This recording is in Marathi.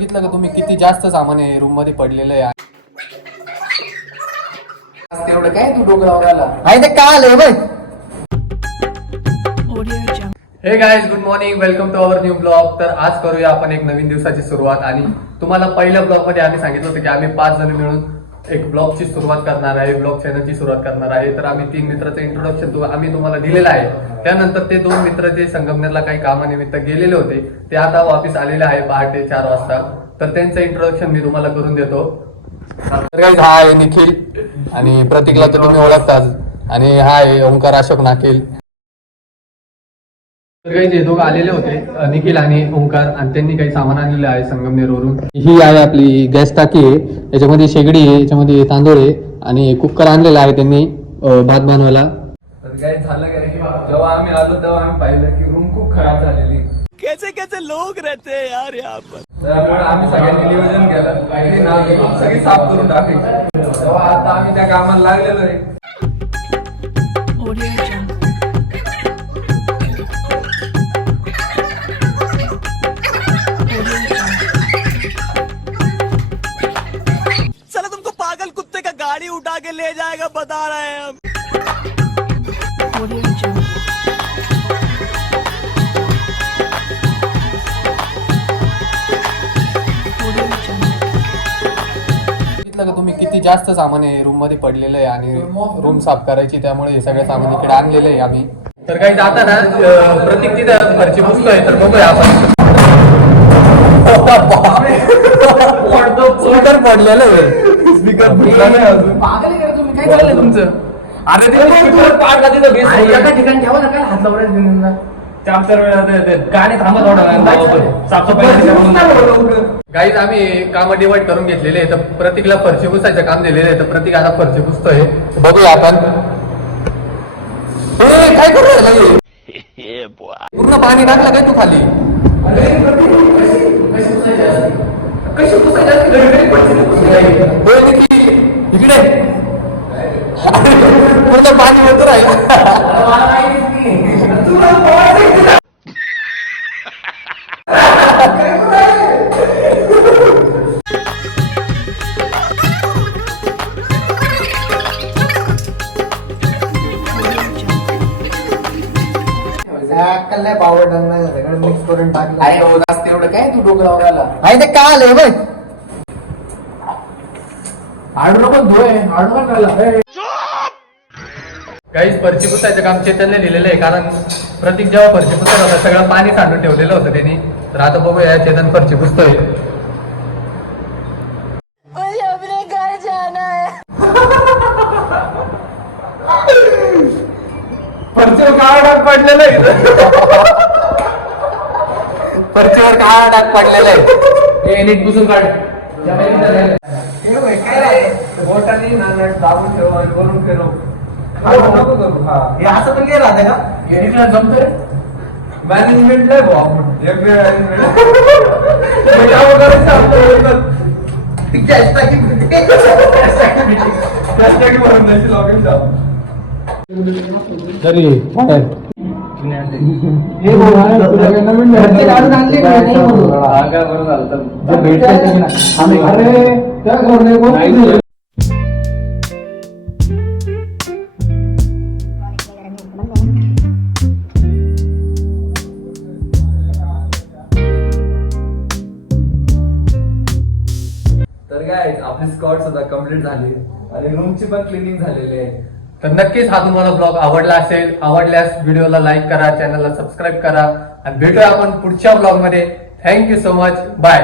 बघितलं का तुम्ही किती जास्त सामान आहे रूम मध्ये पडलेलं आहे. तेवढं काय तू डोंगरावर आला ते का आलंय बघ. Hey guys, good morning, welcome to our new blog. तर आज करूया आपण एक नवीन दिवसाची सुरुवात. आणि तुम्हाला पहिल्या ब्लॉग मध्ये आम्ही सांगितलं होतं की आम्ही 5 जण मिळून एक ब्लॉगची सुरुवात करणार आहे, ब्लॉग चॅनलची सुरुवात करणार आहे. तर आम्ही 3 मित्राचं इंट्रोडक्शन आम्ही तुम्हाला दिलेलं आहे. त्यानंतर ते 2 मित्र जे संगमनेरला काही कामानिमित्त गेलेले होते ते आता वापस आलेले आहे पहाटे 4 वाजता. तर त्यांचं इंट्रोडक्शन मी तुम्हाला करून देतो. तर गाइस, हा आहे निखिल आणि प्रतीकला तर तुम्ही ओळखताच. आणि हा आहे ओंकार अशोक नाकेल. तर काही जे दोघं आलेले होते, निखिल आणि ओंकार, आणि त्यांनी काही सामान आणलेलं आहे संगमनेरवरून. ही आहे आपली गॅस टाकी आहे, याच्यामध्ये शेगडी आहे, याच्यामध्ये तांदूळ आहे आणि कुकर आणलेला आहे त्यांनी भात बनवायला. तर काय झालं का, जेव्हा आम्ही आलो तेव्हा आम्ही पाहिलं की रूम खूप खराब झालेली. कैसे कैसे लोग रहते हैं यार यहाँ पर. त्यामुळे आम्ही सगळ्यांनी नियोजन केलं की ना रूम सगळी साफ करून टाकायची. तेव्हा आता आम्ही त्या कामाला लागलेलो आहे. चलो तुमको पागल कुत्ते का गाड़ी उठा के ले जाएगा, बता रहे हैं हम. बघितलं का तुम्ही किती जास्त सामान आहे रूम मध्ये पडलेलं आहे आणि रूम साफ करायची, त्यामुळे हे सगळं सामान इकडे आणलेलं आहे आम्ही. तर काही जाता ना प्रतीक तिथं फरची पुसतोय, तर बघूया आपण. स्पीकर पडलेलं आहे, स्पीकर फुटला नाही अजून. काय चाललंय तुमचं? अरे ते स्पीकर पाडला तिथं बेस एका ठिकाणी ठेवा ना, काय हात लावणार. 4 वेळा गाणे थांबत होता साफसफाई. गाईज, आम्ही काम डिवाइड करून घेतलेले आहे. तर प्रतीकला फरशी पुसायचं काम दिलेलं आहे, तर प्रतीक आता फरशी पुसतोय. बघूया आपण. काय करू राहिला? पूर्ण पाणी टाकलं काय तू खाली? इकडे पूर्ण पाणी होतं राहिलं. कल्ल्या पावडर टाकणार सगळं मिक्स करून टाकलं. आहे रोज आज तेवढं काय तू डोंगरावर आला? ते का आलंय बघ. आडू नको धुय, आडू का खायला? गाईज, फरची पुसायचं काम चेतनने दिलेलं आहे, कारण प्रतीक जेव्हा फरची पुसत होता सगळं पाणी साठून ठेवलेलं होतं त्यांनी. तर आता बघूया चेतन फरची पुसतोय. मुझे अपने घर जाना है. फरशीवर काळा डाग पडलेला आहे. फरचीवर काळा डाग पडलेला आहे. हे नीट पुसून काढ. बोटाने नानट दाबून ठेव आणि वरून फिरव. नको करू. हा, हे असं पण गेलं राहतं का? एडिटला जमतंय. मॅनेजमेंट नाही भाऊ आपण. एक वेळ भरून द्यायची लॉगिन जाऊ. तर काय, आपली स्कॉट सुद्धा कम्प्लीट झाली आणि रूमची पण क्लिनिंग झालेली आहे. तर नक्कीच हा तुम्हाला ब्लॉग आवडला असेल. आवडल्यास व्हिडिओला लाईक करा, चॅनलला सबस्क्राईब करा आणि भेटूया आपण पुढच्या ब्लॉग मध्ये. Thank you so much. बाय.